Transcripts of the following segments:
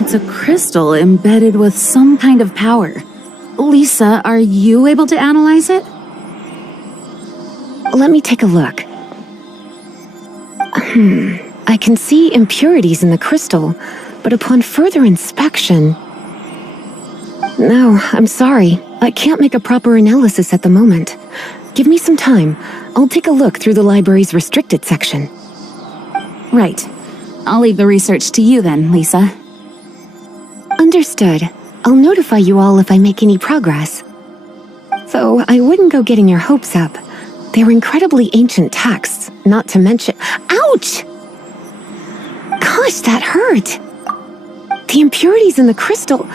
It's a crystal embedded with some kind of power. Lisa, are you able to analyze it? Let me take a look. I can see impurities in the crystal, but upon further inspection... No, I'm sorry. I can't make a proper analysis at the moment. Give me some time. I'll take a look through the library's restricted section. Right. I'll leave the research to you then, Lisa. Understood. I'll notify you all if I make any progress. Though I wouldn't go getting your hopes up. They're incredibly ancient texts, not to mention— Ouch! Gosh, that hurt! The impurities in the crystal—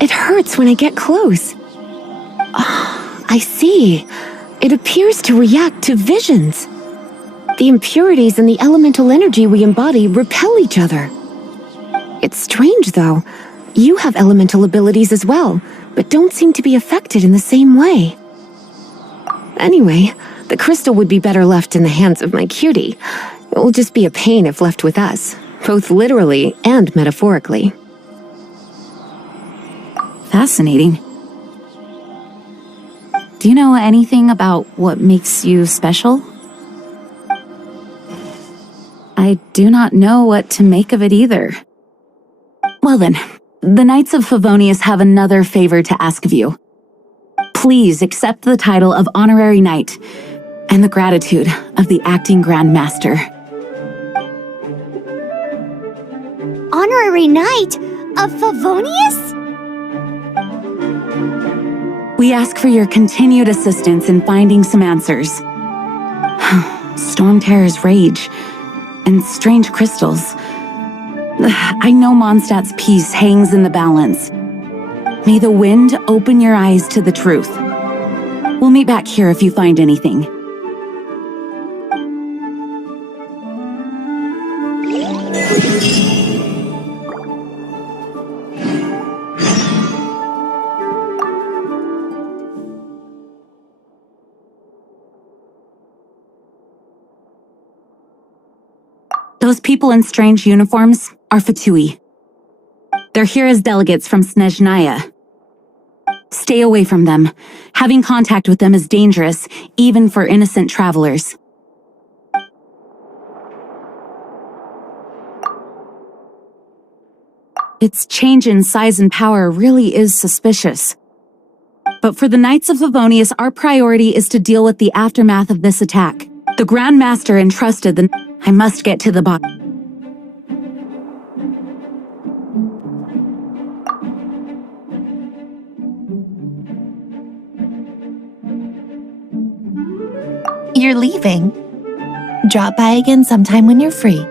it hurts when I get close. Oh, I see. It appears to react to visions. The impurities and the elemental energy we embody repel each other. It's strange, though. You have elemental abilities as well, but don't seem to be affected in the same way. Anyway, the crystal would be better left in the hands of my cutie. It will just be a pain if left with us, both literally and metaphorically. Fascinating. Do you know anything about what makes you special? I do not know what to make of it either. Well then, the Knights of Favonius have another favor to ask of you. Please accept the title of Honorary Knight and the gratitude of the Acting Grand Master. Honorary Knight of Favonius? We ask for your continued assistance in finding some answers. Storm Terror's rage and strange crystals. I know Mondstadt's peace hangs in the balance. May the wind open your eyes to the truth. We'll meet back here if you find anything. Those people in strange uniforms are Fatui. They're here as delegates from Snezhnaya. Stay away from them. Having contact with them is dangerous, even for innocent travelers. Its change in size and power really is suspicious. But for the Knights of Favonius, our priority is to deal with the aftermath of this attack. The Grand Master entrusted the— I must get to the bottom. you're leaving. Drop by again sometime when you're free.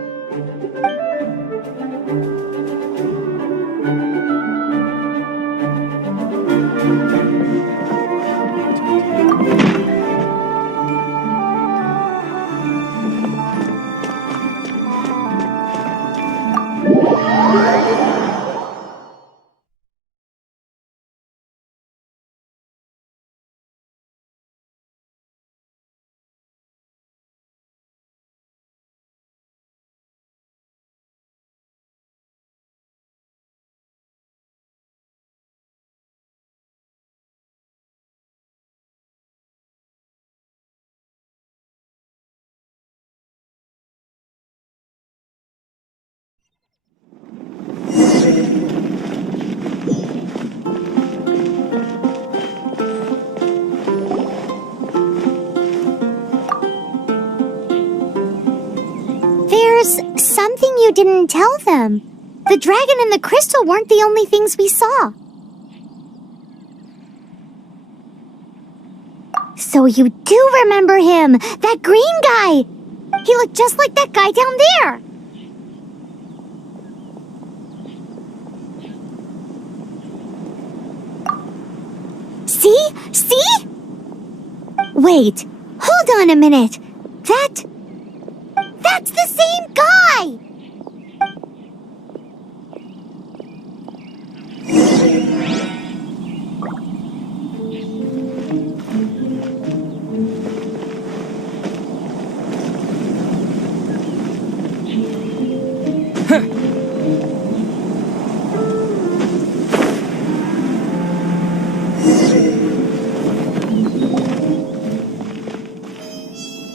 There's something you didn't tell them. The dragon and the crystal weren't the only things we saw. So you do remember him, that green guy. He looked just like that guy down there. See? See? Wait, hold on a minute. That's the same guy!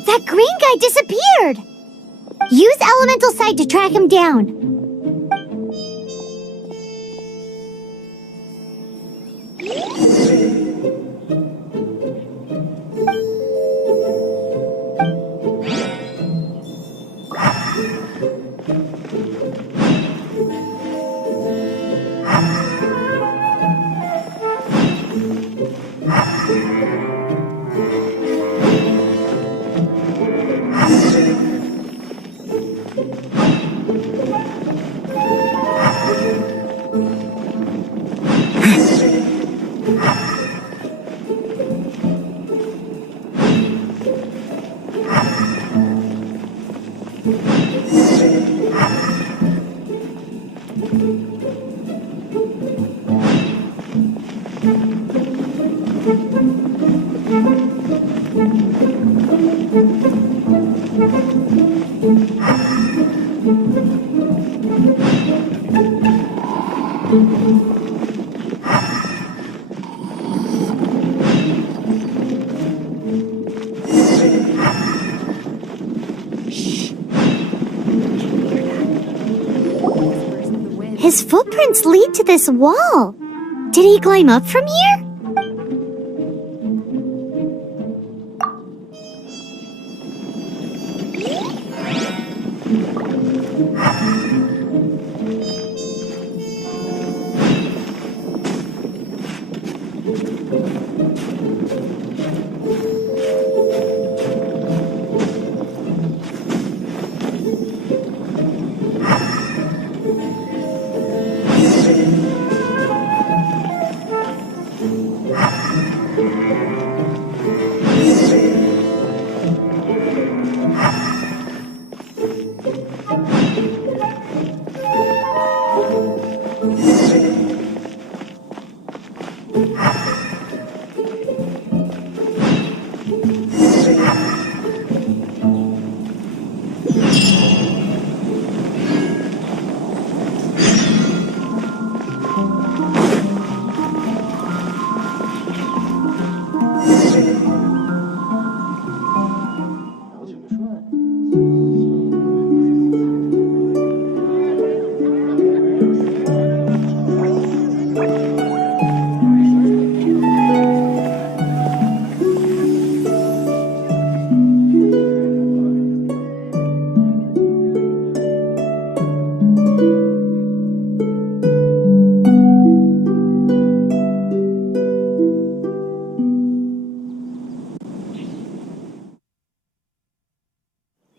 That green guy disappeared! Use Elemental Sight to track him down. His footprints lead to this wall. Did he climb up from here?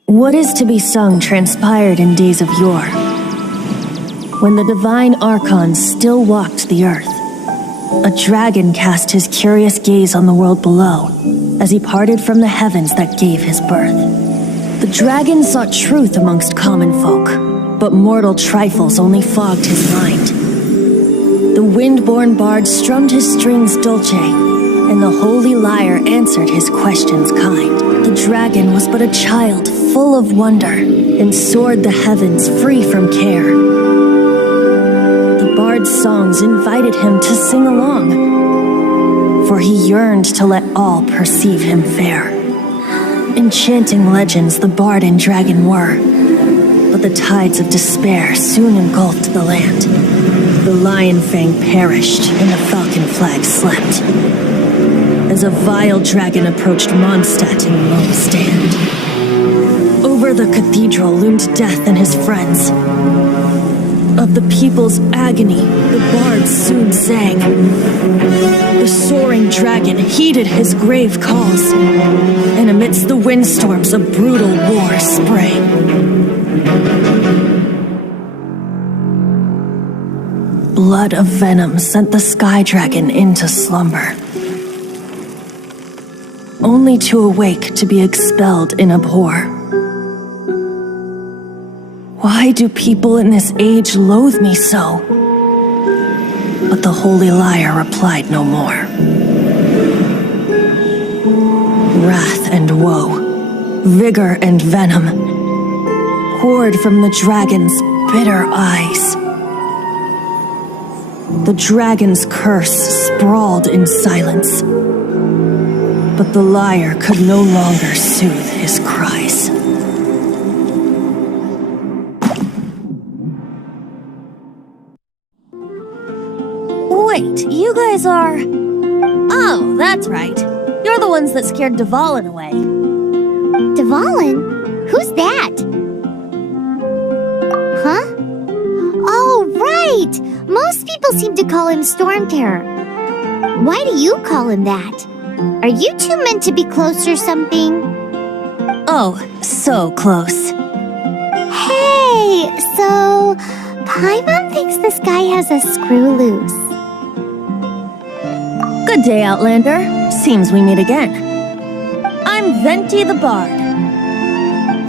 What is to be sung transpired in days of yore, when the divine archons still walked the earth. A dragon cast his curious gaze on the world below, as he parted from the heavens that gave his birth. The dragon sought truth amongst common folk, but mortal trifles only fogged his mind. The wind-born bard strummed his strings dulce, and the holy lyre answered his questions kind. The dragon was but a child full of wonder, and soared the heavens free from care. The bard's songs invited him to sing along, for he yearned to let all perceive him fair. Enchanting legends the bard and dragon were, but the tides of despair soon engulfed the land. The lion fang perished, and the falcon flag slept, as a vile dragon approached Mondstadt in lone stand. Over the cathedral loomed death and his friends. Of the people's agony, the bards soon sang. The soaring dragon heeded his grave calls, and amidst the windstorms a brutal war sprang. Blood of venom sent the sky dragon into slumber, only to awake to be expelled in abhor. Why do people in this age loathe me so? But the holy lyre replied no more. Wrath and woe, vigor and venom, poured from the dragon's bitter eyes. The dragon's curse sprawled in silence, but the lyre could no longer soothe his cries. Wait, you guys are... Oh, that's right. You're the ones that scared Dvalin away. Dvalin? Who's that? Huh? Oh, right! Most people seem to call him Storm Terror. Why do you call him that? Are you two meant to be close or something? Oh, so close. Hey, so Paimon thinks this guy has a screw loose. Good day, Outlander. Seems we meet again. I'm Venti the Bard.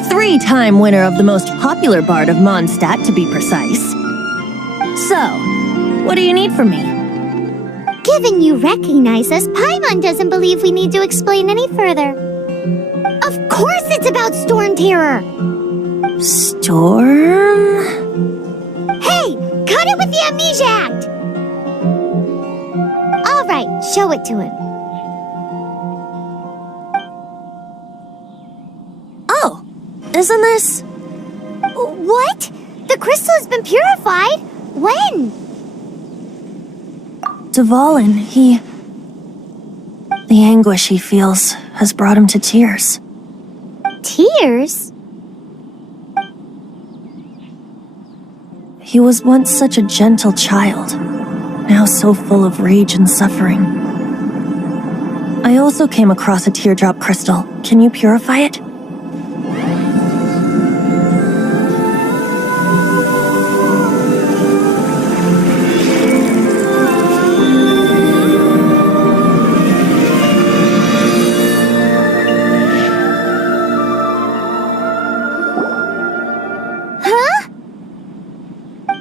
3-time winner of the most popular bard of Mondstadt, to be precise. So, what do you need from me? Given you recognize us, Paimon doesn't believe we need to explain any further. Of course it's about Storm Terror! Storm? Hey! Cut it with the Amnesia Act! Alright, show it to him. Oh, isn't this... What? The crystal has been purified? When? Dvalin, the anguish he feels has brought him to tears. Tears? He was once such a gentle child, now so full of rage and suffering. I also came across a teardrop crystal. Can you purify it?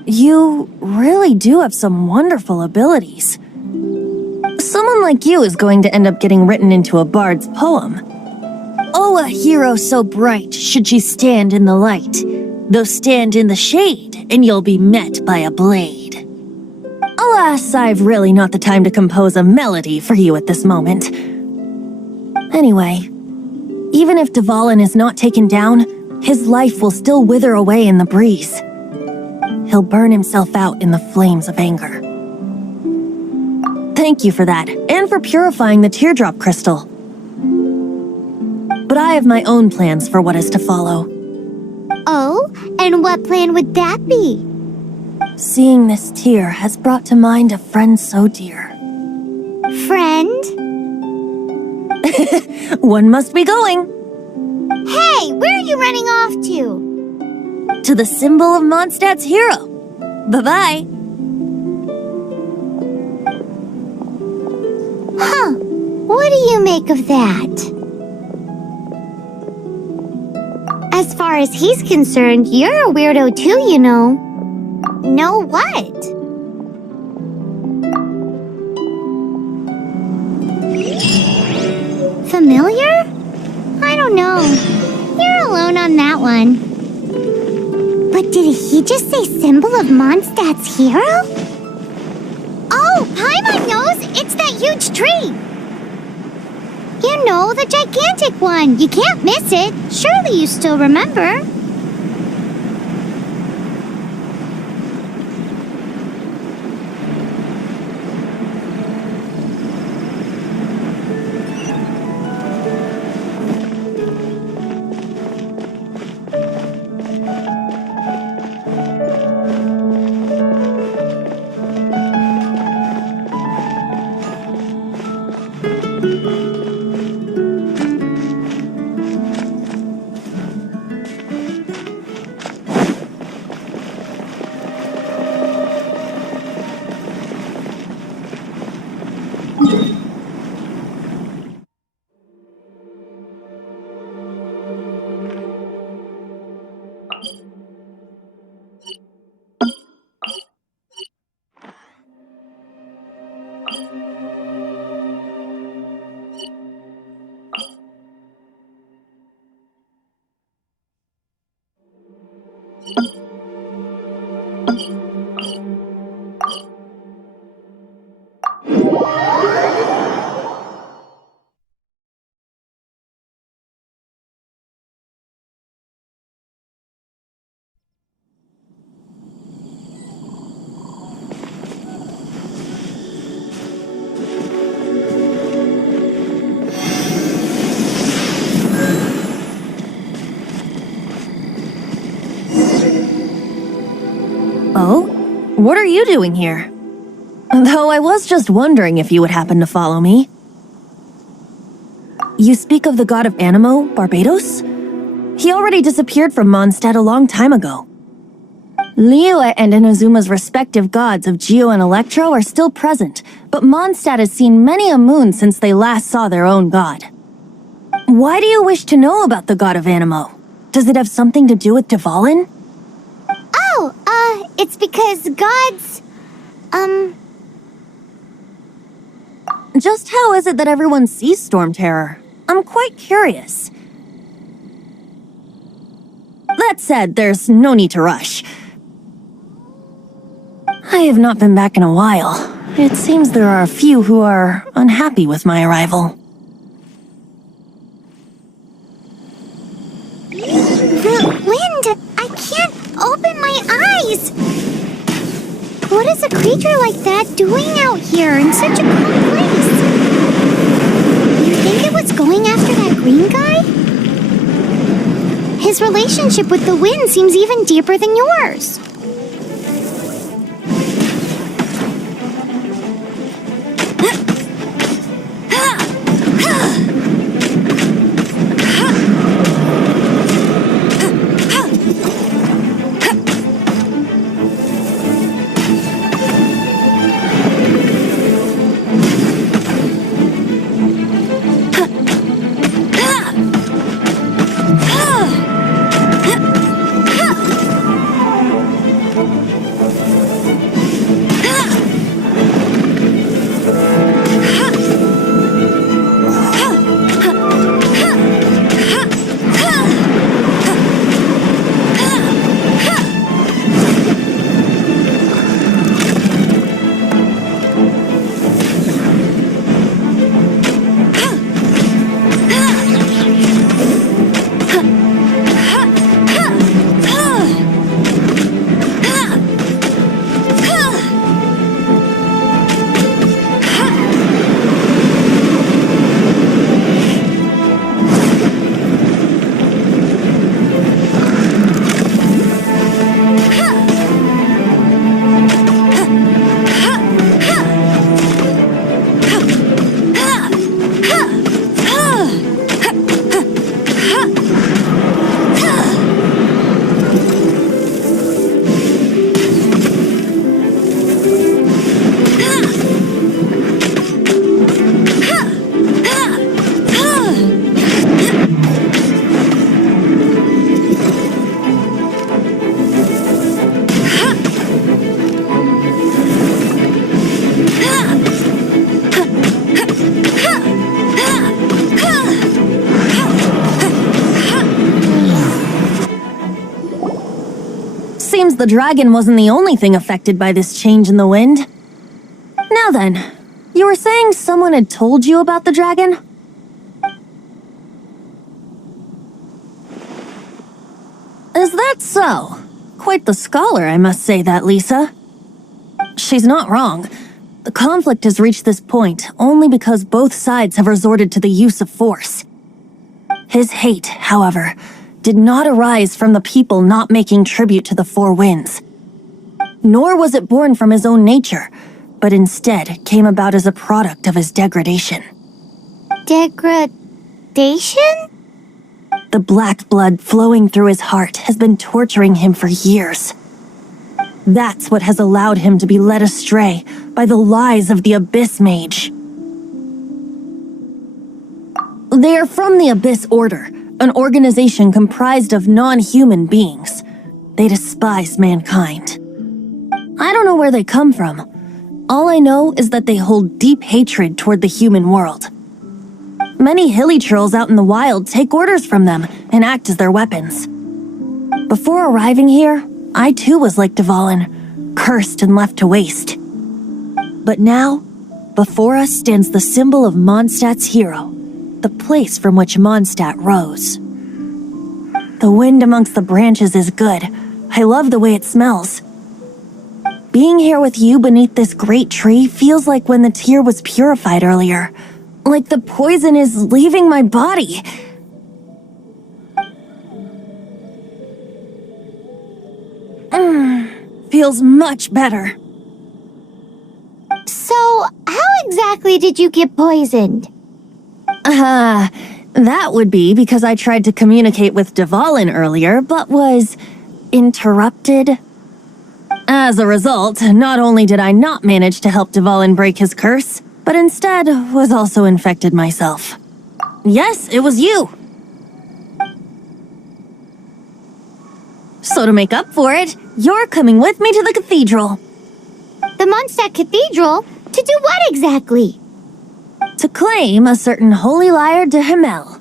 You really do have some wonderful abilities. Someone like you is going to end up getting written into a bard's poem. Oh, a hero so bright should she stand in the light, though stand in the shade, and you'll be met by a blade. Alas, I've really not the time to compose a melody for you at this moment. Anyway, even if Dvalin is not taken down, his life will still wither away in the breeze. He'll burn himself out in the flames of anger. Thank you for that, and for purifying the teardrop crystal. But I have my own plans for what is to follow. Oh, and what plan would that be? Seeing this tear has brought to mind a friend so dear. Friend? One must be going. Hey, where are you running off to? To the symbol of Mondstadt's hero. Bye-bye. Huh. What do you make of that? As far as he's concerned, you're a weirdo too, you know. Know what? Familiar? I don't know. You're alone on that one. But did he just say symbol of Mondstadt's hero? Oh, Paimon knows! It's that huge tree! You know, the gigantic one! You can't miss it! Surely you still remember? Oh? What are you doing here? Though I was just wondering if you would happen to follow me. You speak of the god of Animo, Barbados? He already disappeared from Mondstadt a long time ago. Liyue and Inazuma's respective gods of Geo and Electro are still present, but Mondstadt has seen many a moon since they last saw their own god. Why do you wish to know about the god of Animo? Does it have something to do with Dvalin? Oh, it's because gods... Just how is it that everyone sees Storm Terror? I'm quite curious. That said, there's no need to rush. I have not been back in a while. It seems there are a few who are unhappy with my arrival. The wind! I can't open my eyes! What is a creature like that doing out here in such a cold place? You think it was going after that green guy? His relationship with the wind seems even deeper than yours. the dragon wasn't the only thing affected by this change in the wind. Now then, you were saying someone had told you about the dragon? Is that so? Quite the scholar, I must say that, Lisa. She's not wrong. The conflict has reached this point only because both sides have resorted to the use of force. His hate, however, did not arise from the people not making tribute to the Four Winds. Nor was it born from his own nature, but instead came about as a product of his degradation. Degradation? The black blood flowing through his heart has been torturing him for years. That's what has allowed him to be led astray by the lies of the Abyss Mage. They are from the Abyss Order, an organization comprised of non-human beings. They despise mankind. I don't know where they come from. All I know is that they hold deep hatred toward the human world. Many hilly trolls out in the wild take orders from them and act as their weapons. Before arriving here, I too was like Dvalin, cursed and left to waste. But now, before us stands the symbol of Mondstadt's hero, the place from which Mondstadt rose. The wind amongst the branches is good. I love the way it smells. Being here with you beneath this great tree feels like when the tear was purified earlier. Like the poison is leaving my body. Feels much better. So, how exactly did you get poisoned? That would be because I tried to communicate with Dvalin earlier, but was interrupted. As a result, not only did I not manage to help Dvalin break his curse, but instead was also infected myself. Yes, it was you. So to make up for it, you're coming with me to the cathedral. The Mondstadt Cathedral? To do what exactly? To claim a certain holy lyre de Himmel.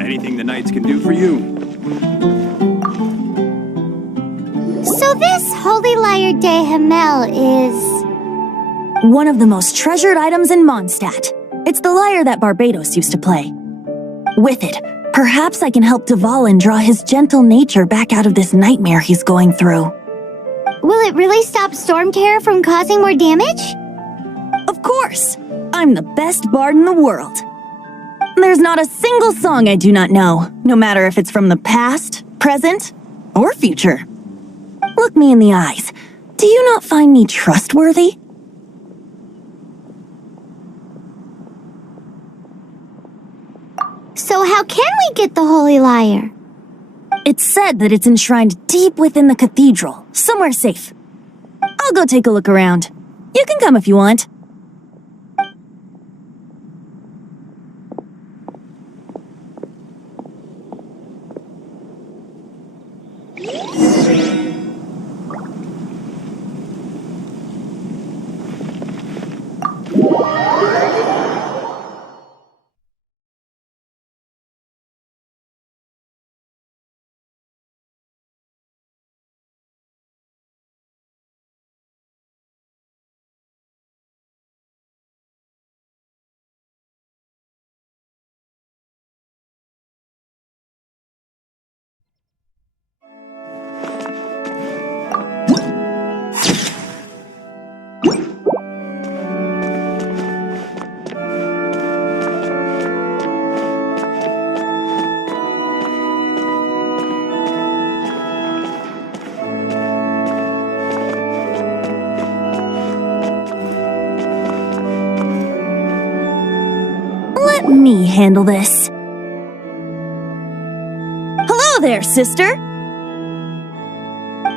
Anything the knights can do for you. So this holy lyre de Himmel is... One of the most treasured items in Mondstadt. It's the lyre that Barbados used to play. With it, perhaps I can help Dvalin draw his gentle nature back out of this nightmare he's going through. Will it really stop Storm Terror from causing more damage? Of course! I'm the best bard in the world. There's not a single song I do not know, no matter if it's from the past, present, or future. Look me in the eyes. Do you not find me trustworthy? how can we get the Holy Lyre? It's said that it's enshrined deep within the cathedral, somewhere safe. I'll go take a look around. You can come if you want. Let me handle this. Hello there, sister!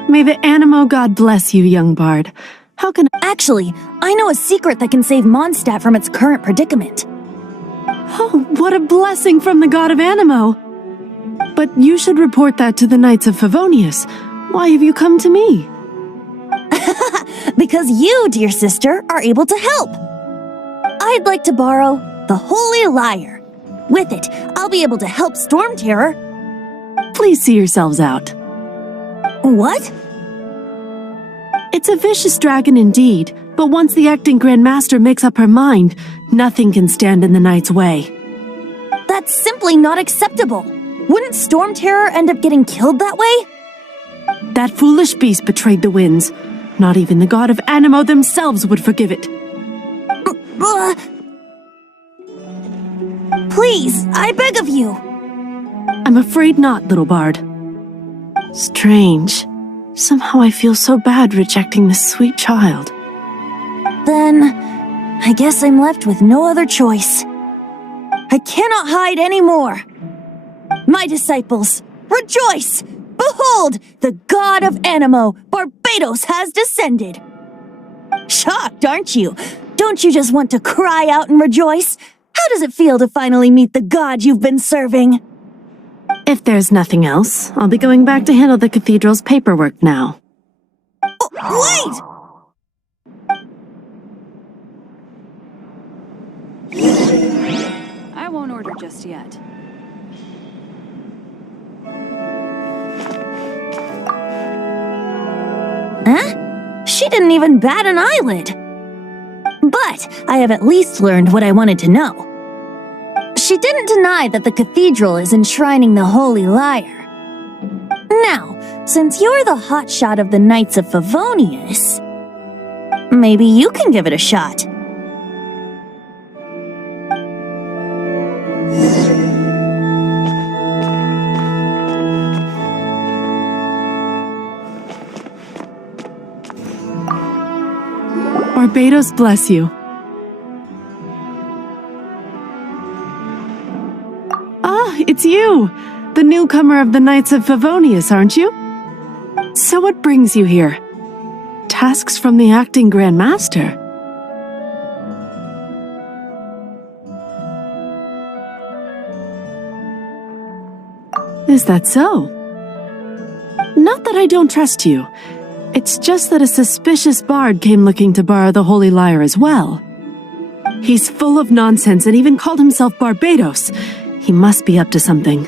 May the Animo god bless you, young bard. How can Actually, I know a secret that can save Mondstadt from its current predicament. Oh, what a blessing from the god of Animo! But you should report that to the Knights of Favonius. Why have you come to me? Because you, dear sister, are able to help. I'd like to borrow the Holy Lyre. With it, I'll be able to help Storm Terror. Please see yourselves out. What? It's a vicious dragon indeed, but once the acting Grand Master makes up her mind, nothing can stand in the Knight's way. That's simply not acceptable. Wouldn't Storm Terror end up getting killed that way? That foolish beast betrayed the winds. Not even the god of Animo themselves would forgive it. Please, I beg of you. I'm afraid not, little bard. Strange. Somehow I feel so bad rejecting this sweet child. Then, I guess I'm left with no other choice. I cannot hide anymore. My disciples, rejoice! Behold, the god of Animo, Barbados, has descended. Shocked, aren't you? Don't you just want to cry out and rejoice? How does it feel to finally meet the god you've been serving? If there's nothing else, I'll be going back to handle the cathedral's paperwork now. Wait! I won't order just yet. Huh? She didn't even bat an eyelid. But I have at least learned what I wanted to know. She didn't deny that the cathedral is enshrining the Holy Lyre. Now, since you're the hotshot of the Knights of Favonius, maybe you can give it a shot. Barbados bless you. Ah, it's you! The newcomer of the Knights of Favonius, aren't you? So what brings you here? Tasks from the acting Grand Master? Is that so? Not that I don't trust you. It's just that a suspicious bard came looking to borrow the Holy Lyre as well. He's full of nonsense and even called himself Barbados. He must be up to something.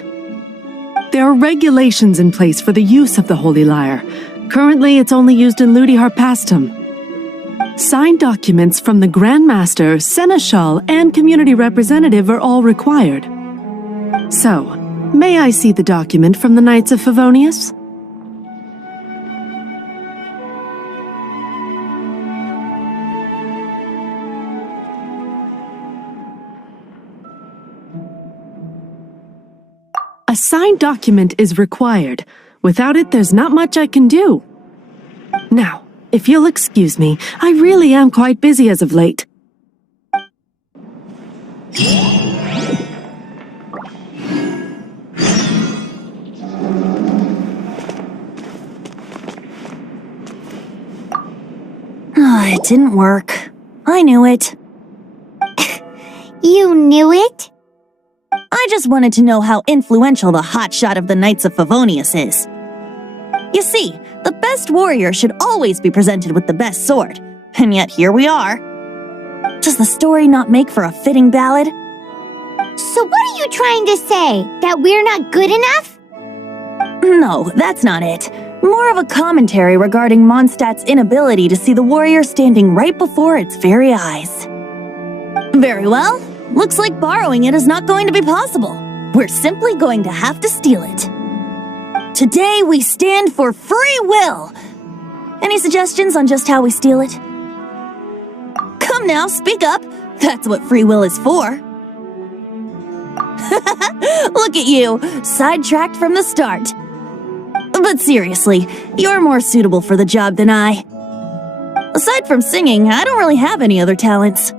There are regulations in place for the use of the Holy Lyre. Currently, it's only used in Ludi Harpastum. Signed documents from the Grand Master, Seneschal, and community representative are all required. So, may I see the document from the Knights of Favonius? A signed document is required. Without it, there's not much I can do. Now, if you'll excuse me, I really am quite busy as of late. It didn't work. I knew it. You knew it? I just wanted to know how influential the hotshot of the Knights of Favonius is. You see, the best warrior should always be presented with the best sword, and yet here we are. Does the story not make for a fitting ballad? So what are you trying to say? That we're not good enough? No, that's not it. More of a commentary regarding Mondstadt's inability to see the warrior standing right before its very eyes. Very well. Looks like borrowing it is not going to be possible. We're simply going to have to steal it. Today we stand for free will. Any suggestions on just how we steal it? Come now, speak up. That's what free will is for. Look at you, sidetracked from the start. But seriously, you're more suitable for the job than I. Aside from singing, I don't really have any other talents.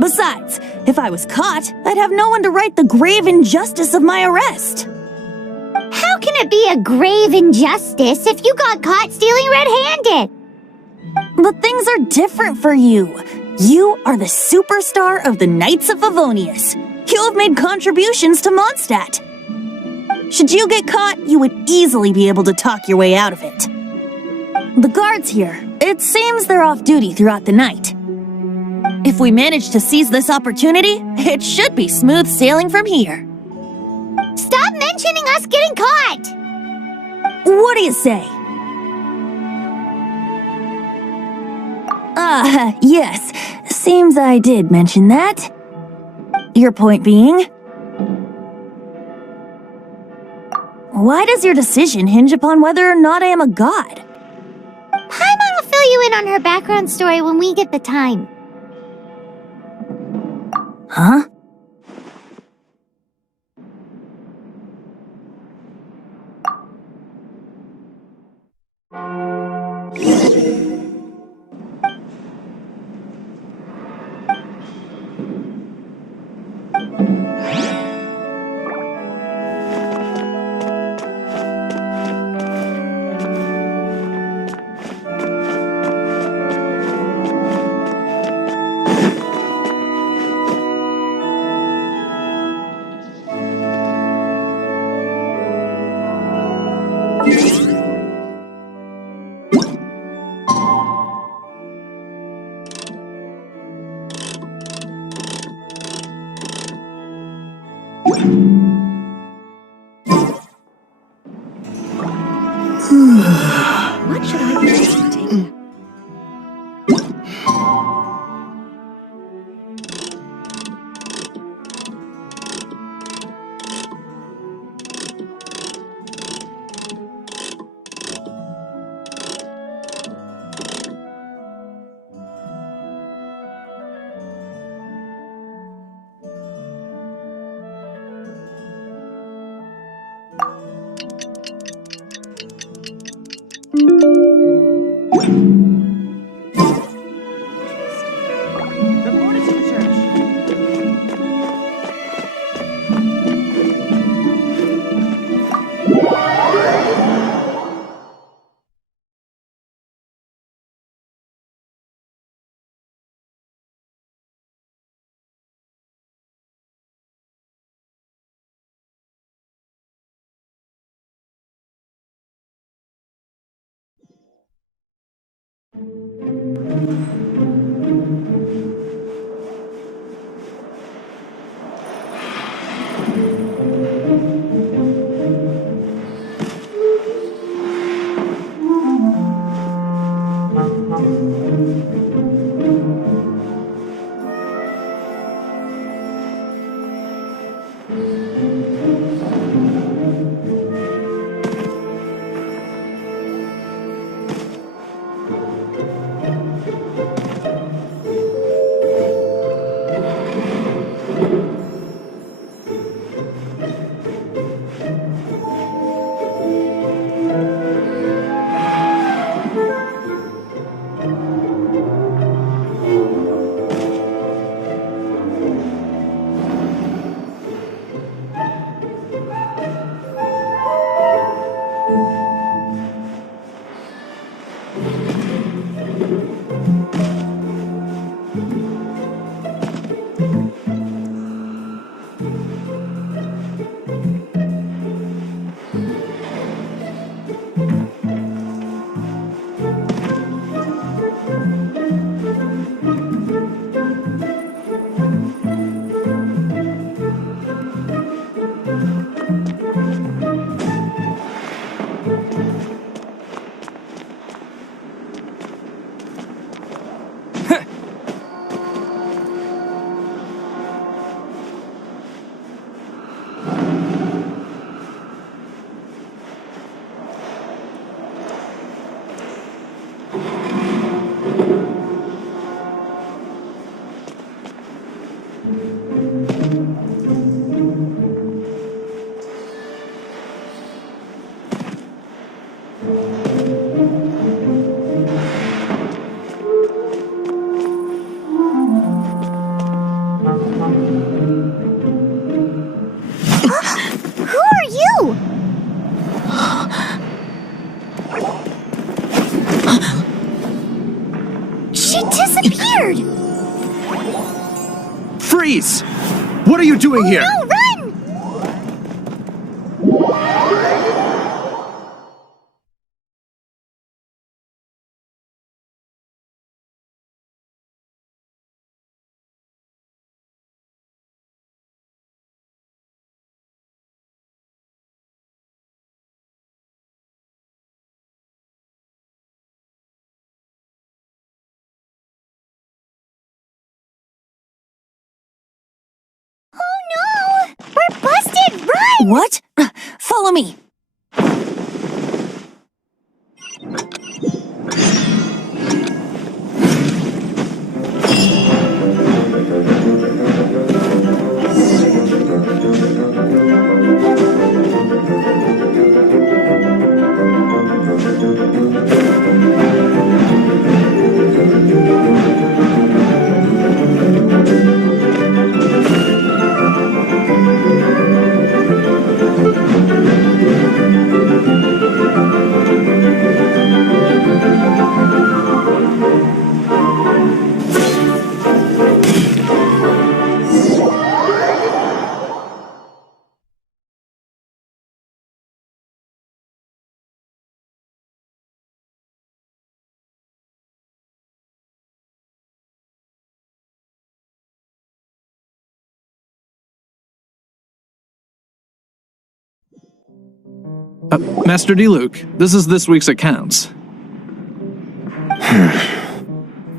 Besides, if I was caught, I'd have no one to right the grave injustice of my arrest. How can it be a grave injustice if you got caught stealing red-handed? But things are different for you. You are the superstar of the Knights of Favonius. You have made contributions to Mondstadt. Should you get caught, you would easily be able to talk your way out of it. The guards here, it seems they're off duty throughout the night. If we manage to seize this opportunity, it should be smooth sailing from here. Stop mentioning us getting caught! What do you say? Yes. Seems I did mention that. Your point being? Why does your decision hinge upon whether or not I am a god? Paimon will fill you in on her background story when we get the time. Huh? What should I be expecting? Who are you? She disappeared! Freeze! What are you doing here? No, run! Oh no! We're busted! Run! What? Follow me. Master D-Luke, this is this week's accounts.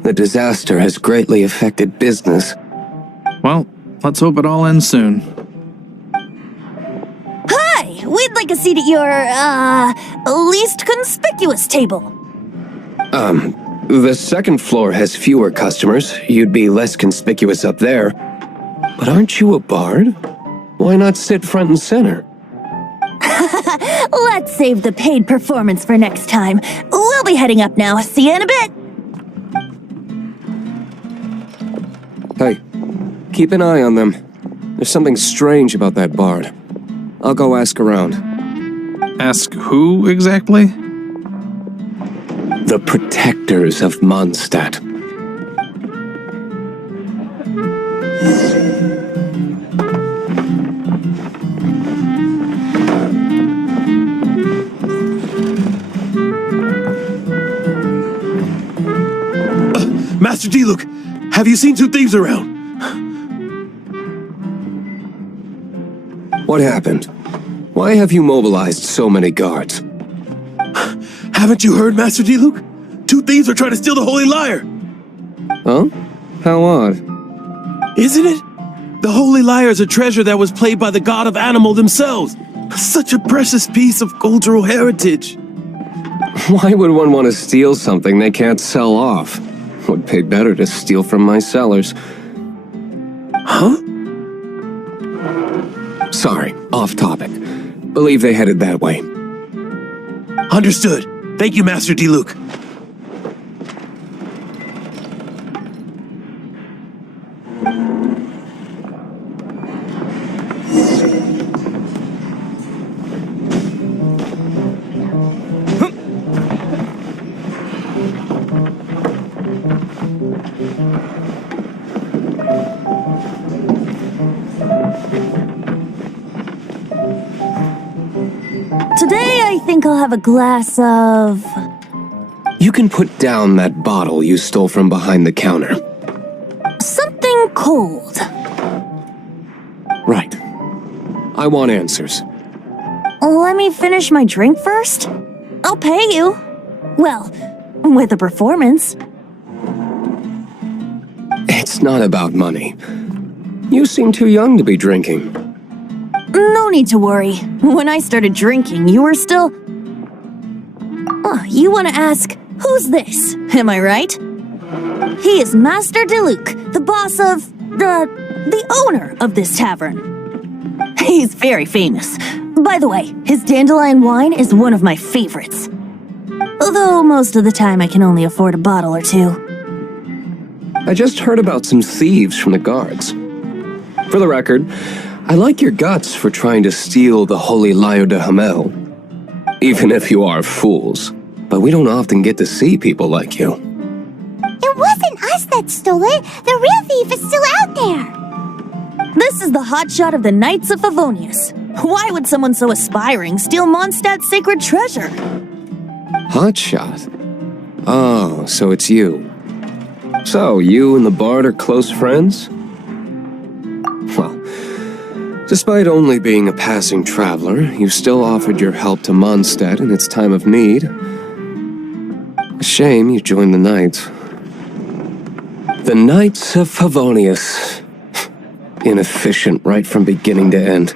The disaster has greatly affected business. Well, let's hope it all ends soon. Hi! We'd like a seat at your, least conspicuous table. The second floor has fewer customers. You'd be less conspicuous up there. But aren't you a bard? Why not sit front and center? Let's save the paid performance for next time. We'll be heading up now. See you in a bit. Hey, keep an eye on them. There's something strange about that bard. I'll go ask around. Ask who exactly? The protectors of Mondstadt. Master D-Luke, have you seen two thieves around? What happened? Why have you mobilized so many guards? Haven't you heard, Master D-Luke? Two thieves are trying to steal the Holy Lyre! Huh? How odd. Isn't it? The Holy Lyre is a treasure that was played by the god of animal themselves. Such a precious piece of cultural heritage. Why would one want to steal something they can't sell off? Would pay better to steal from my sellers. Huh? Sorry, off topic. Believe they headed that way. Understood. Thank you, Master D-Luke. Today, I think I'll have a glass of... You can put down that bottle you stole from behind the counter. something cold. Right. I want answers. Let me finish my drink first. I'll pay you. Well, with a performance. It's not about money. You seem too young to be drinking. No need to worry. When I started drinking, you were still... Oh, you want to ask, who's this? Am I right? He is Master DeLuke, the boss of... the owner of this tavern. He's very famous. By the way, his dandelion wine is one of my favorites. Although most of the time I can only afford a bottle or two. I just heard about some thieves from the guards. For the record, I like your guts for trying to steal the Holy Lyre de Hamel. Even if you are fools. But we don't often get to see people like you. It wasn't us that stole it. The real thief is still out there. This is the hotshot of the Knights of Favonius. Why would someone so aspiring steal Mondstadt's sacred treasure? Hotshot? Oh, so it's you. So, you and the Bard are close friends? Well, despite only being a passing traveler, you still offered your help to Mondstadt in its time of need. A shame you joined the Knights. The Knights of Favonius. Inefficient right from beginning to end.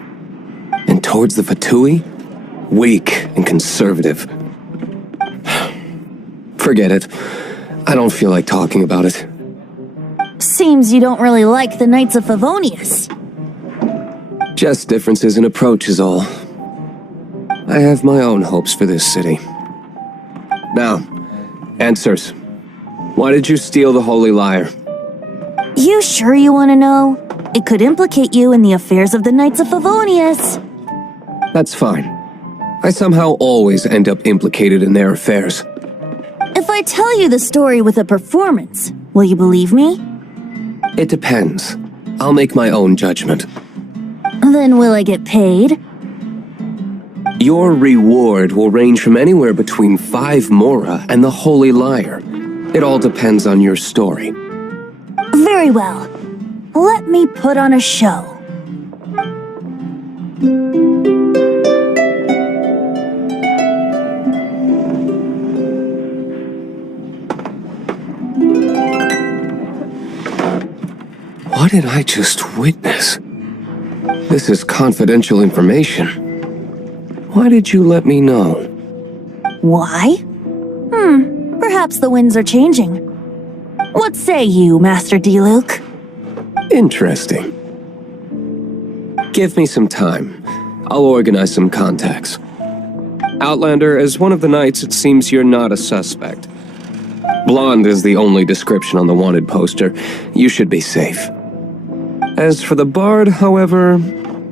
And towards the Fatui, weak and conservative. Forget it. I don't feel like talking about it. Seems you don't really like the Knights of Favonius. Just differences in approach is all. I have my own hopes for this city. Now, answers. Why did you steal the Holy Lyre? You sure you want to know? It could implicate you in the affairs of the Knights of Favonius. That's fine. I somehow always end up implicated in their affairs. If I tell you the story with a performance, will you believe me? It depends. I'll make my own judgment. Then will I get paid? Your reward will range from anywhere between 5 mora and the Holy Lyre. It all depends on your story. Very well. Let me put on a show. What did I just witness? This is confidential information. Why did you let me know? Why? Perhaps the winds are changing. What say you, Master Diluc? Interesting. Give me some time. I'll organize some contacts. Outlander, as one of the knights, it seems you're not a suspect. Blonde is the only description on the wanted poster. You should be safe. As for the Bard, however,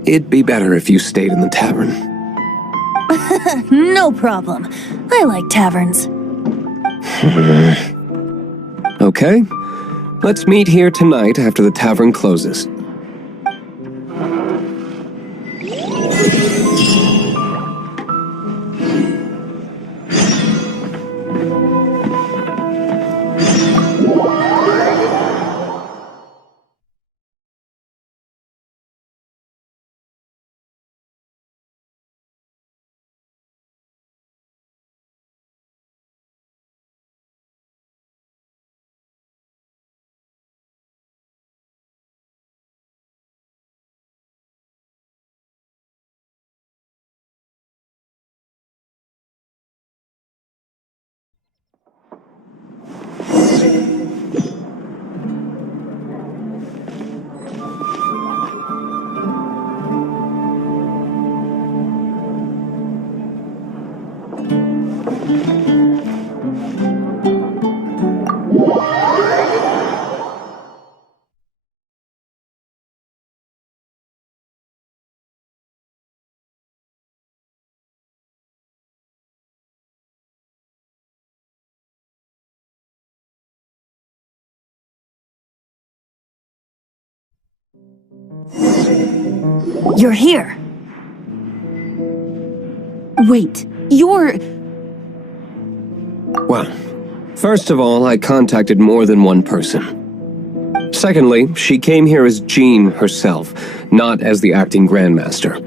it'd be better if you stayed in the tavern. No problem. I like taverns. Okay. Let's meet here tonight after the tavern closes. You're here. Wait, you're... Well, first of all, I contacted more than one person. Secondly, she came here as Jean herself, not as the acting Grandmaster.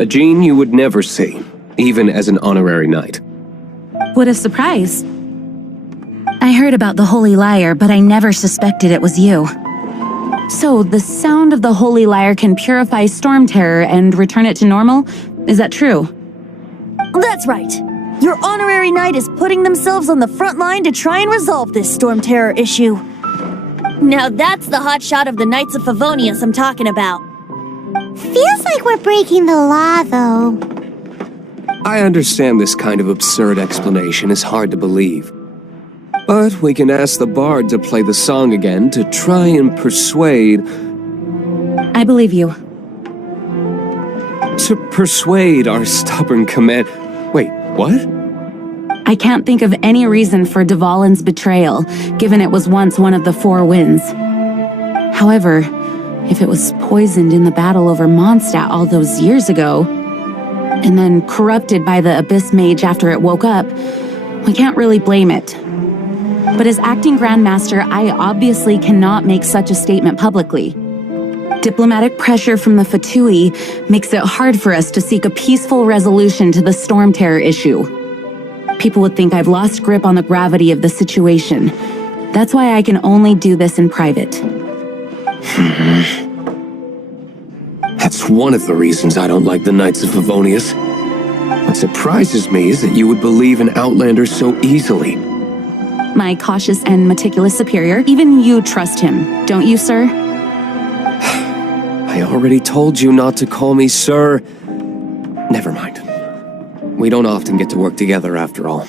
A Jean you would never see, even as an honorary knight. What a surprise. I heard about the Holy Lyre, but I never suspected it was you. So, the sound of the Holy Lyre can purify Storm Terror and return it to normal? Is that true? That's right. Your honorary knight is putting themselves on the front line to try and resolve this Storm Terror issue. Now that's the hotshot of the Knights of Favonius I'm talking about. Feels like we're breaking the law, though. I understand this kind of absurd explanation is hard to believe. But we can ask the bard to play the song again to try and persuade... I believe you. To persuade our stubborn command... Wait, what? I can't think of any reason for Dvalin's betrayal, given it was once one of the Four Winds. However, if it was poisoned in the battle over Mondstadt all those years ago, and then corrupted by the Abyss Mage after it woke up, we can't really blame it. But as acting Grandmaster, I obviously cannot make such a statement publicly. Diplomatic pressure from the Fatui makes it hard for us to seek a peaceful resolution to the Storm Terror issue. People would think I've lost grip on the gravity of the situation. That's why I can only do this in private. That's one of the reasons I don't like the Knights of Favonius. What surprises me is that you would believe an Outlander so easily. My cautious and meticulous superior, even you trust him, don't you, sir? I already told you not to call me sir. Never mind. We don't often get to work together after all.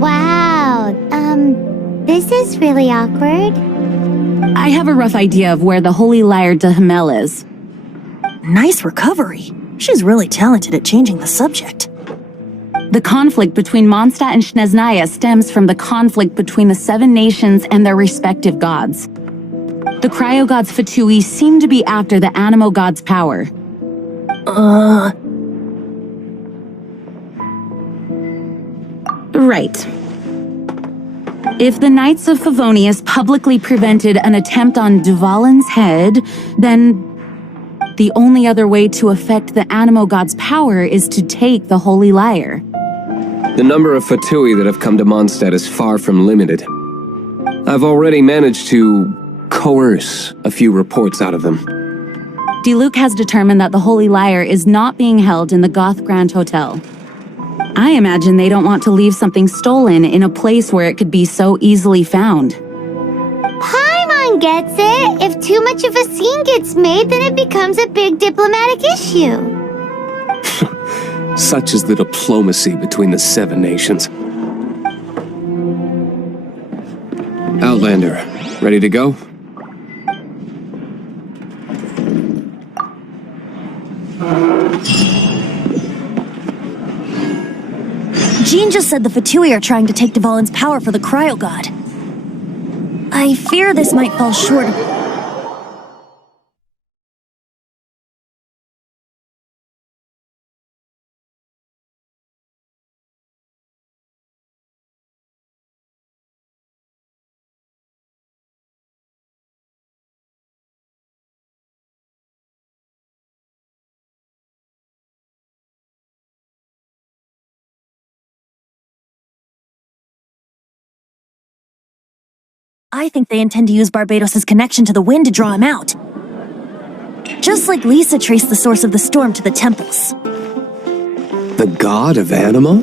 Wow, this is really awkward. I have a rough idea of where the Holy Lyre de Himmel is. Nice recovery. She's really talented at changing the subject. The conflict between Mondstadt and Snezhnaya stems from the conflict between the Seven Nations and their respective gods. The cryo-gods Fatui seem to be after the Animo god's power. Right. If the Knights of Favonius publicly prevented an attempt on Dvalin's head, then the only other way to affect the Animo god's power is to take the Holy Lyre. The number of Fatui that have come to Mondstadt is far from limited. I've already managed to coerce a few reports out of them. Diluc has determined that the Holy Lyre is not being held in the Goth Grand Hotel. I imagine they don't want to leave something stolen in a place where it could be so easily found. Paimon gets it. If too much of a scene gets made, then it becomes a big diplomatic issue. Such is the diplomacy between the Seven Nations. Outlander, ready to go? Jean just said the Fatui are trying to take Dvalin's power for the cryo god. I fear this might fall short. I think they intend to use Barbados' connection to the wind to draw him out. Just like Lisa traced the source of the storm to the temples. The god of Animo?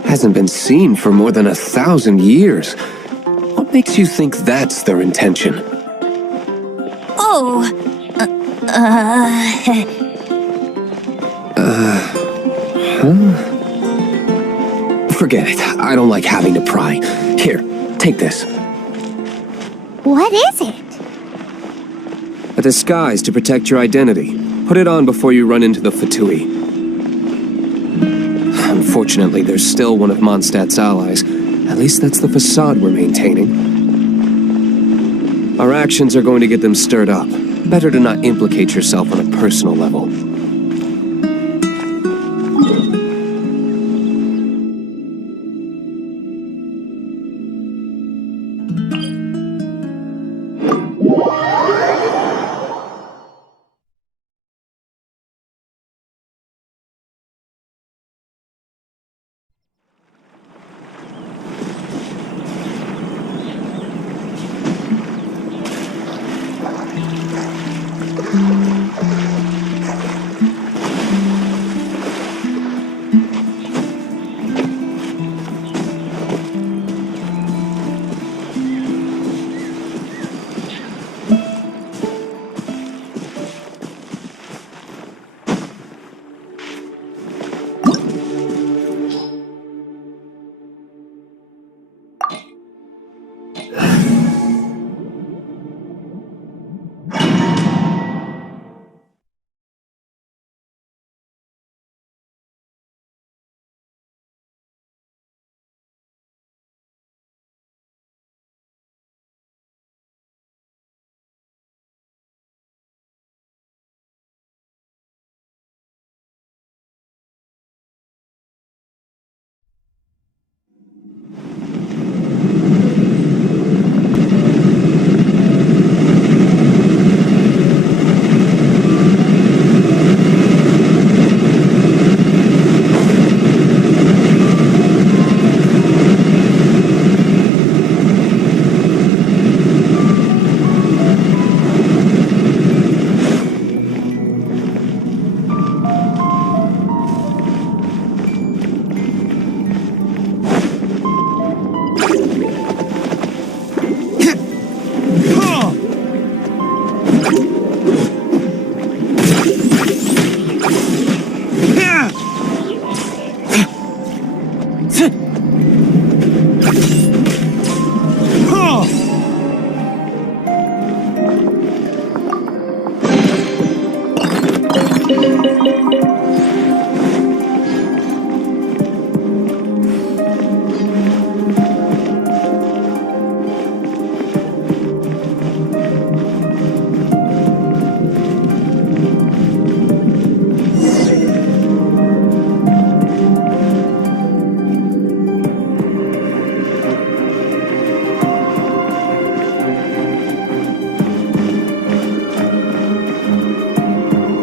Hasn't been seen for more than 1,000 years. What makes you think that's their intention? Oh, Forget it. I don't like having to pry. Here, take this. What is it? A disguise to protect your identity. Put it on before you run into the Fatui. Unfortunately, there's still one of Mondstadt's allies. At least that's the facade we're maintaining. Our actions are going to get them stirred up. Better to not implicate yourself on a personal level.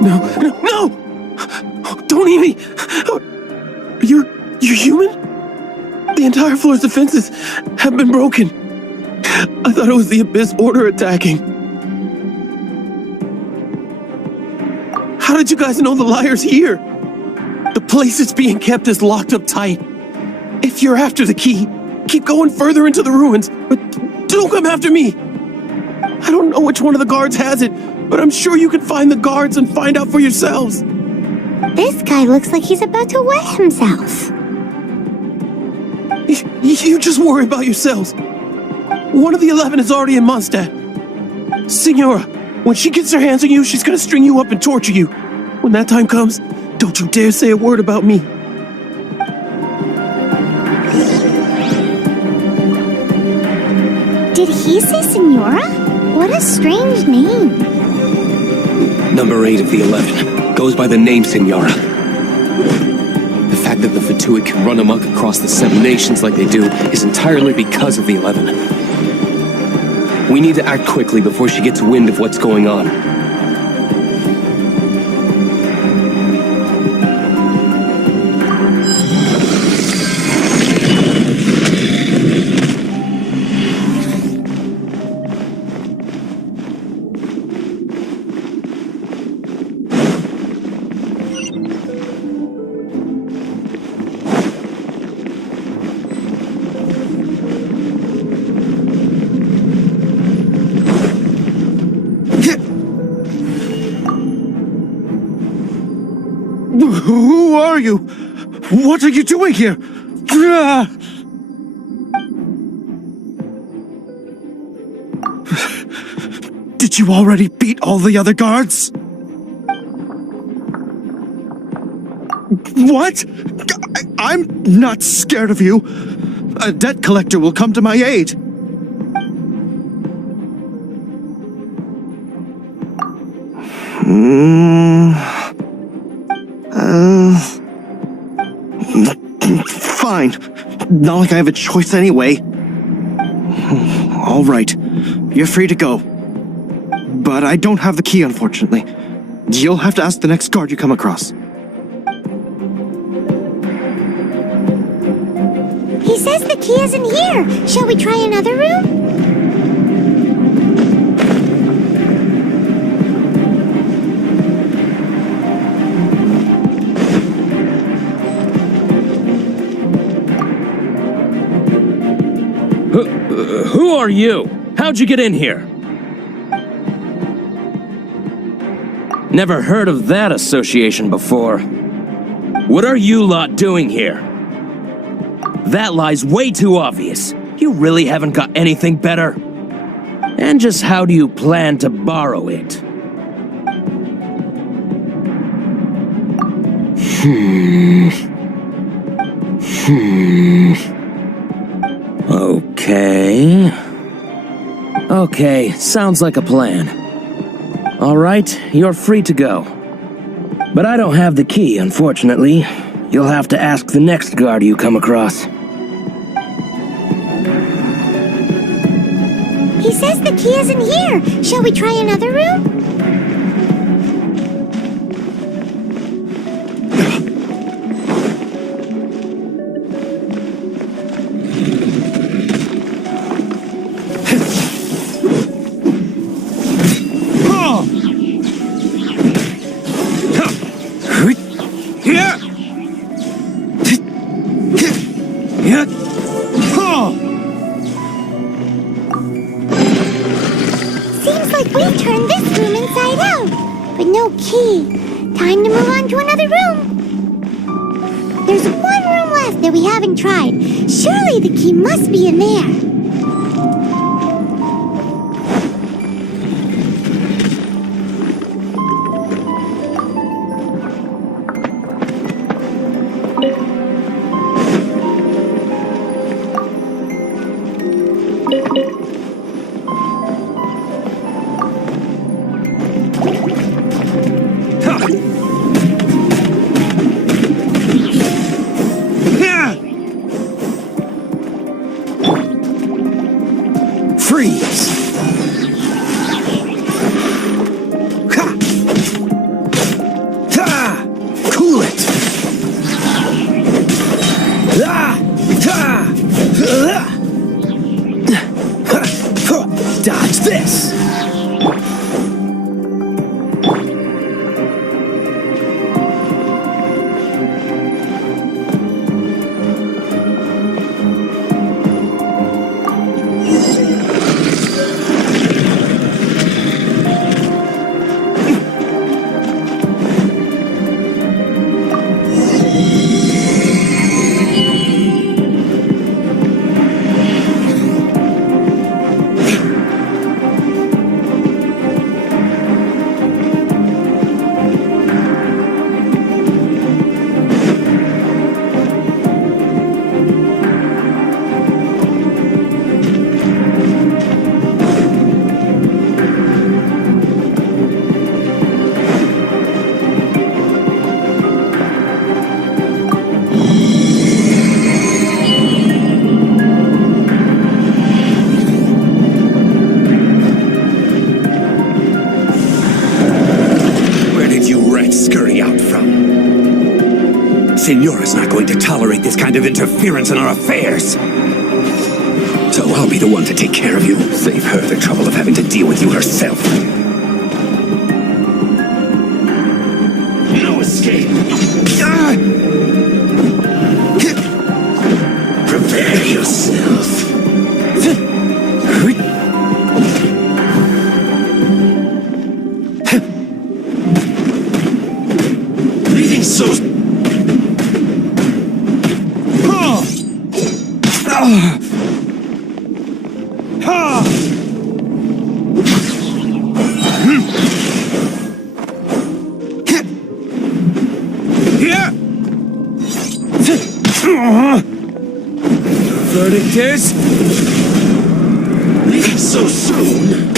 No, no, no! Don't eat me! You're human? The entire floor's defenses have been broken. I thought it was the Abyss Order attacking. How did you guys know the liar's here? The place it's being kept is locked up tight. If you're after the key, keep going further into the ruins, but don't come after me. I don't know which one of the guards has it, but I'm sure you can find the guards and find out for yourselves. This guy looks like he's about to wet himself. You just worry about yourselves. One of the 11 is already in Mondstadt. Signora, when she gets her hands on you, she's gonna string you up and torture you. When that time comes, don't you dare say a word about me. Did he say Senora? What a strange name. Number 8 of the 11 goes by the name Signora. The fact that the Fatui can run amok across the 7 nations like they do is entirely because of the 11. We need to act quickly before she gets wind of what's going on. Who are you? What are you doing here? Did you already beat all the other guards? What? I'm not scared of you. A debt collector will come to my aid. Fine. Not like I have a choice anyway. All right. You're free to go. But I don't have the key, unfortunately. You'll have to ask the next guard you come across. He says the key isn't here. Shall we try another room? Who are you? How'd you get in here? Never heard of that association before. What are you lot doing here? That lie's way too obvious. You really haven't got anything better. And just how do you plan to borrow it? Okay, sounds like a plan. All right, you're free to go. But I don't have the key, unfortunately. You'll have to ask the next guard you come across. He says the key isn't here. Shall we try another room? Seems like we've turned this room inside out, but no key. Time to move on to another room. There's one room left that we haven't tried. Surely the key must be in there. Freeze! Ha! Signora's not going to tolerate this kind of interference in our affairs. So I'll be the one to take care of you. Save her the trouble of having to deal with you herself. No escape. Prepare yourself. Leading so... Verdict is... Leaving so soon.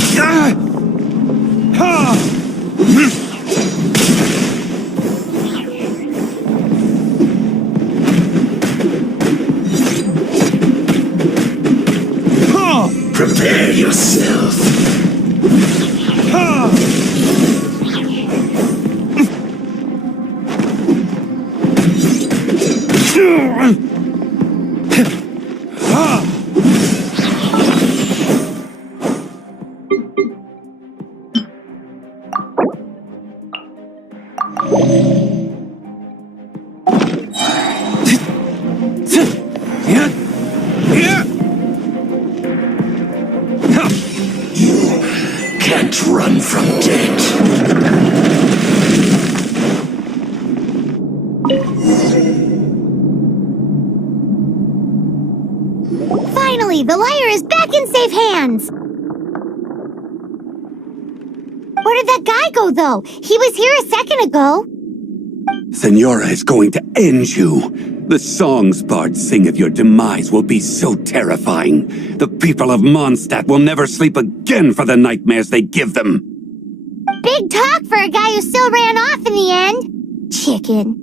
Prepare yourself. Can't run from death. Finally, the liar is back in safe hands! Where did that guy go, though? He was here a second ago. Signora is going to end you. The songs bards sing of your demise will be so terrifying. The people of Mondstadt will never sleep again for the nightmares they give them. Big talk for a guy who still ran off in the end. Chicken.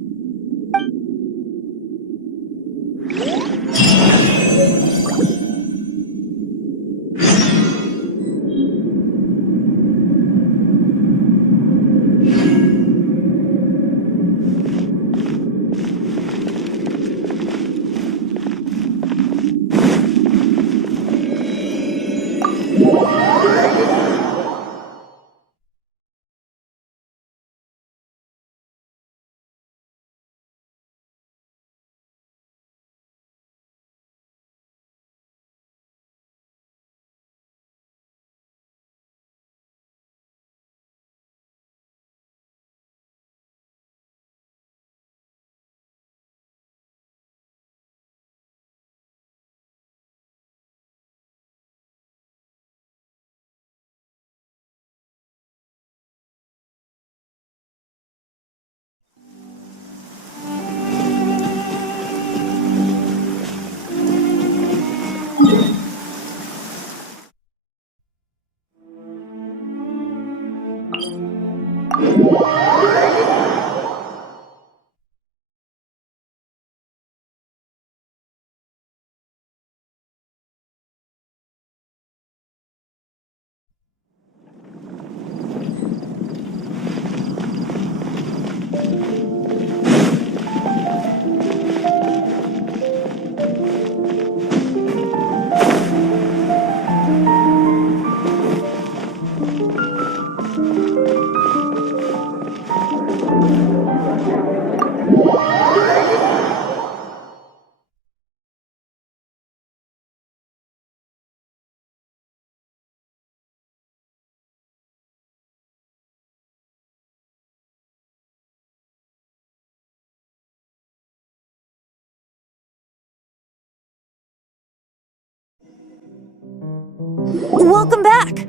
Welcome back!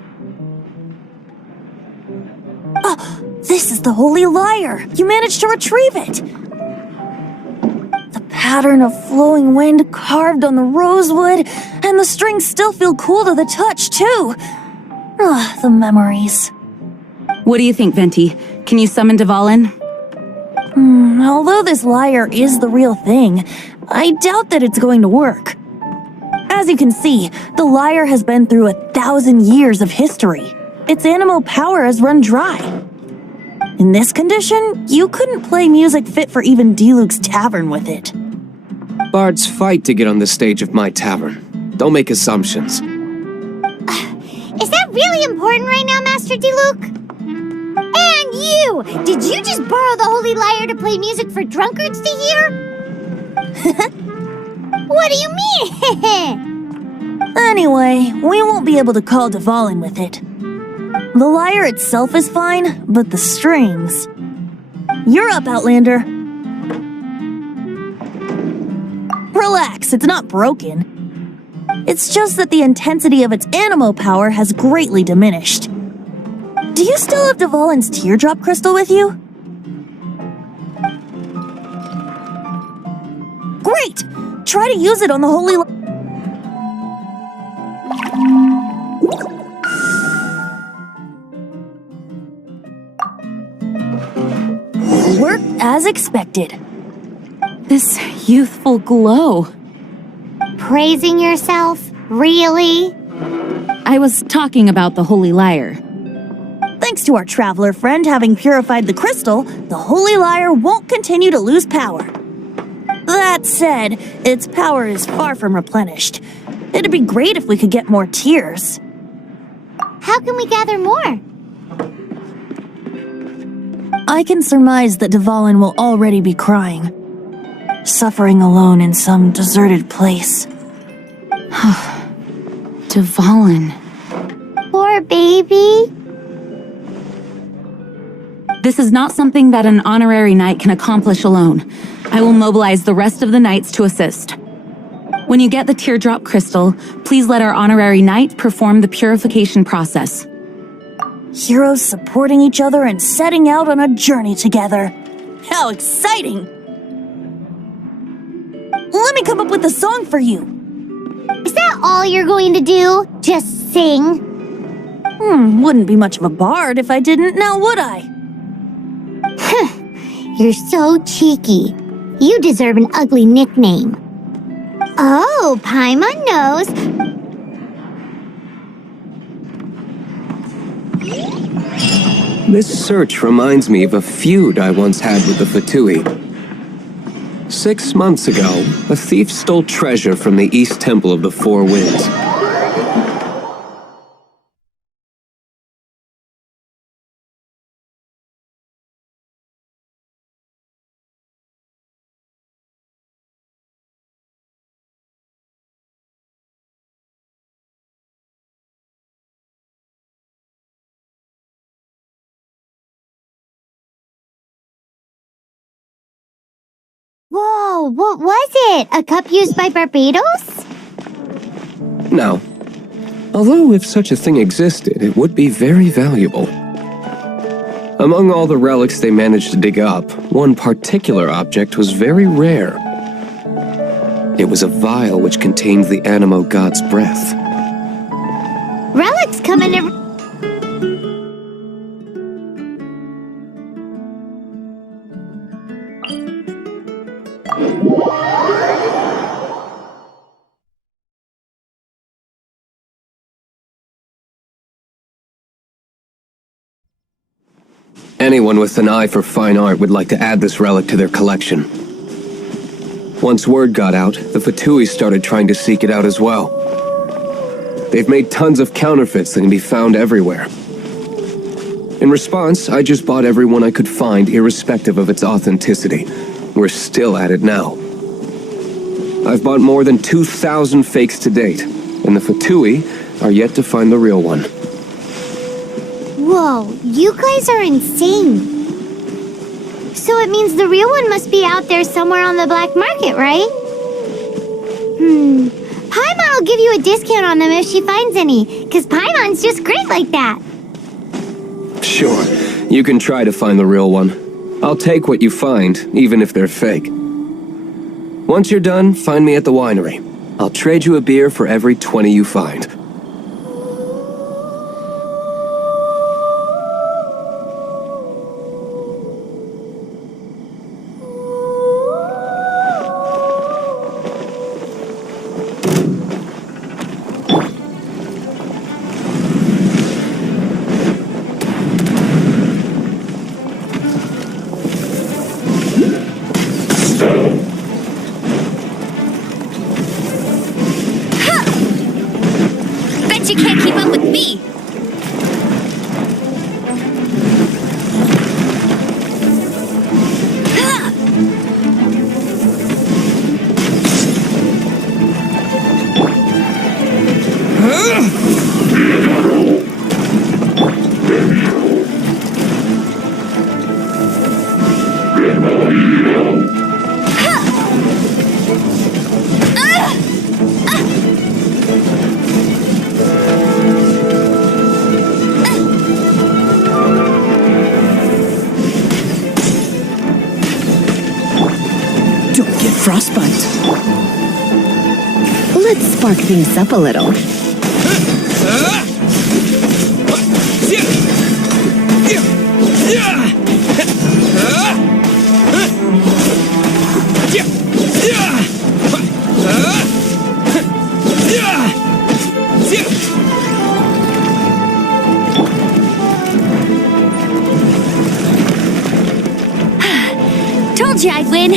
This is the Holy Lyre! You managed to retrieve it! The pattern of flowing wind carved on the rosewood, and the strings still feel cool to the touch, too! The memories. What do you think, Venti? Can you summon Dvalin? Although this lyre is the real thing, I doubt that it's going to work. As you can see, the lyre has been through 1,000 years of history. Its animal power has run dry. In this condition, you couldn't play music fit for even Diluc's tavern with it. Bards fight to get on the stage of my tavern. Don't make assumptions. Is that really important right now, Master Diluc? And you! Did you just borrow the Holy Lyre to play music for drunkards to hear? What do you mean? Anyway, we won't be able to call Dvalin with it. The lyre itself is fine, but the strings... You're up, Outlander. Relax, it's not broken. It's just that the intensity of its animo power has greatly diminished. Do you still have Dvalin's teardrop crystal with you? Great! Try to use it on the holy... Worked as expected. This youthful glow. Praising yourself? Really? I was talking about the Holy Lyre. Thanks to our traveler friend having purified the crystal, the Holy Lyre won't continue to lose power. That said, its power is far from replenished. It'd be great if we could get more tears. How can we gather more? I can surmise that Dvalin will already be crying, suffering alone in some deserted place. Dvalin. Poor baby. This is not something that an honorary knight can accomplish alone. I will mobilize the rest of the knights to assist. When you get the teardrop crystal, please let our honorary knight perform the purification process. Heroes supporting each other and setting out on a journey together. How exciting! Let me come up with a song for you. Is that all you're going to do? Just sing? Wouldn't be much of a bard if I didn't, now would I? You're so cheeky. You deserve an ugly nickname. Oh, Paimon knows. This search reminds me of a feud I once had with the Fatui. 6 months ago, a thief stole treasure from the East Temple of the Four Winds. Whoa, what was it? A cup used by Barbados? No. Although if such a thing existed, it would be very valuable. Among all the relics they managed to dig up, one particular object was very rare. It was a vial which contained the Animo god's breath. Relics come in every... Anyone with an eye for fine art would like to add this relic to their collection. Once word got out, the Fatui started trying to seek it out as well. They've made tons of counterfeits that can be found everywhere. In response, I just bought every one I could find, irrespective of its authenticity. We're still at it now. I've bought more than 2,000 fakes to date, and the Fatui are yet to find the real one. Whoa, you guys are insane. So it means the real one must be out there somewhere on the black market, right? Paimon will give you a discount on them if she finds any, because Paimon's just great like that. Sure, you can try to find the real one. I'll take what you find, even if they're fake. Once you're done, find me at the winery. I'll trade you a beer for every 20 you find. frostbite. Let's spark things up a little. Told you I'd win.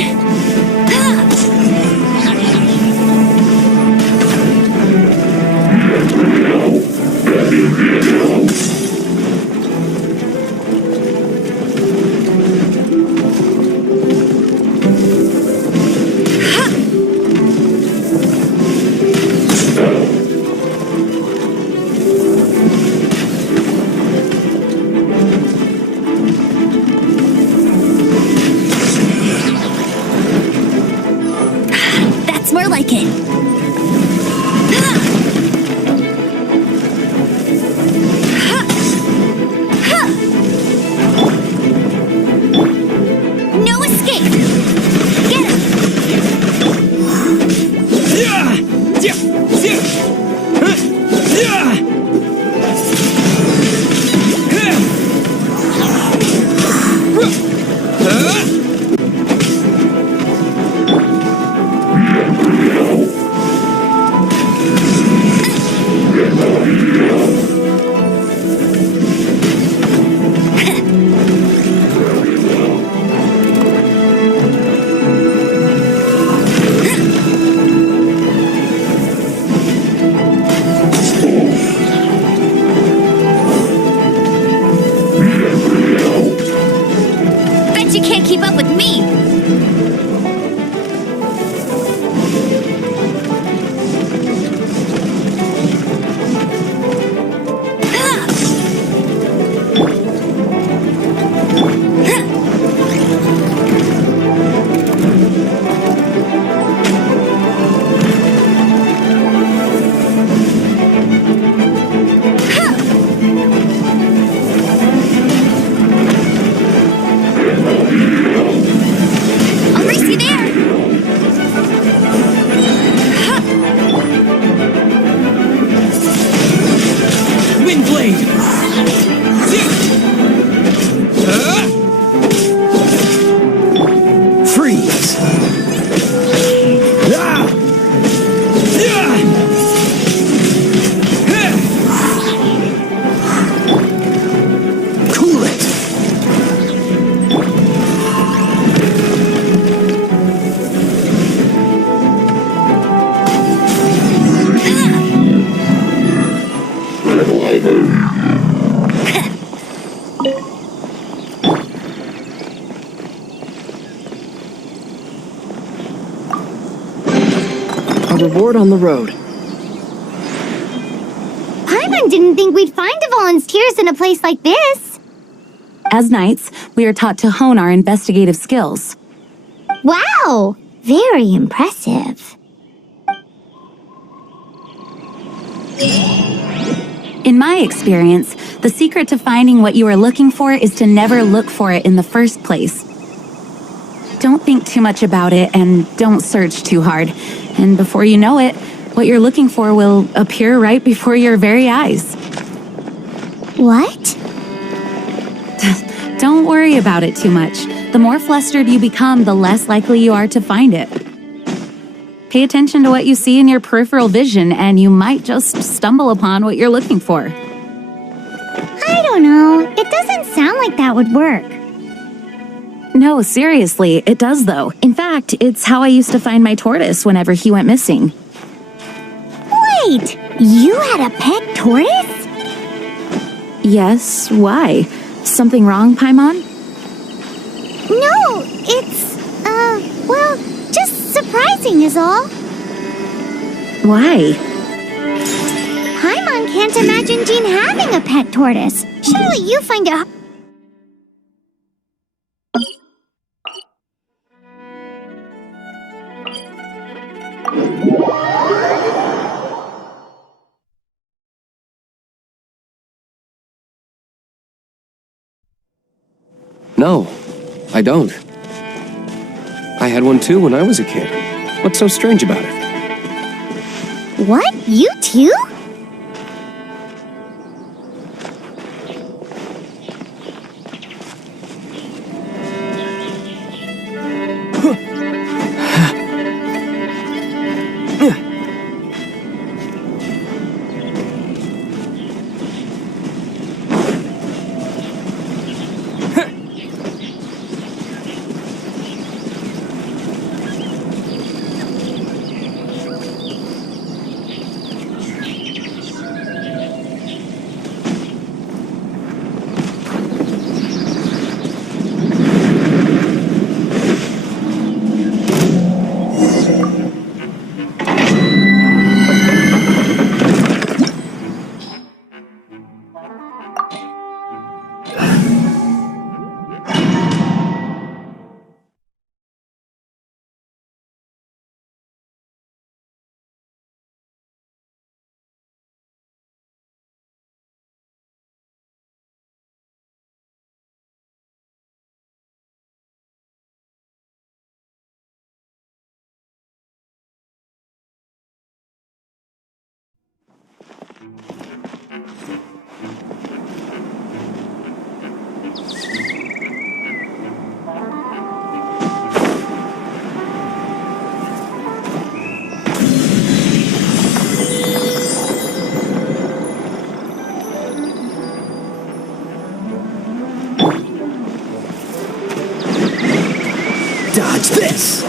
That's more like it. No escape. Get him. Bet you can't keep up with me. I'll race you there. Windblade! Freeze! Cool it! A reward on the road. Paimon didn't think we'd find the volunteers in a place like this. As knights, we are taught to hone our investigative skills. Wow, very impressive. In my experience, the secret to finding what you are looking for is to never look for it in the first place. Don't think too much about it and don't search too hard. And before you know it, what you're looking for will appear right before your very eyes. What? Don't worry about it too much. The more flustered you become, the less likely you are to find it. Pay attention to what you see in your peripheral vision, and you might just stumble upon what you're looking for. I don't know. It doesn't sound like that would work. No, seriously, it does though. In fact, it's how I used to find my tortoise whenever he went missing. Wait, you had a pet tortoise? Yes, why? Something wrong, Paimon? No, it's, well, just surprising is all. Why? Paimon can't imagine Jean having a pet tortoise. Surely you find it... No, I don't. I had one too when I was a kid. What's so strange about it? What? You too? Dodge this!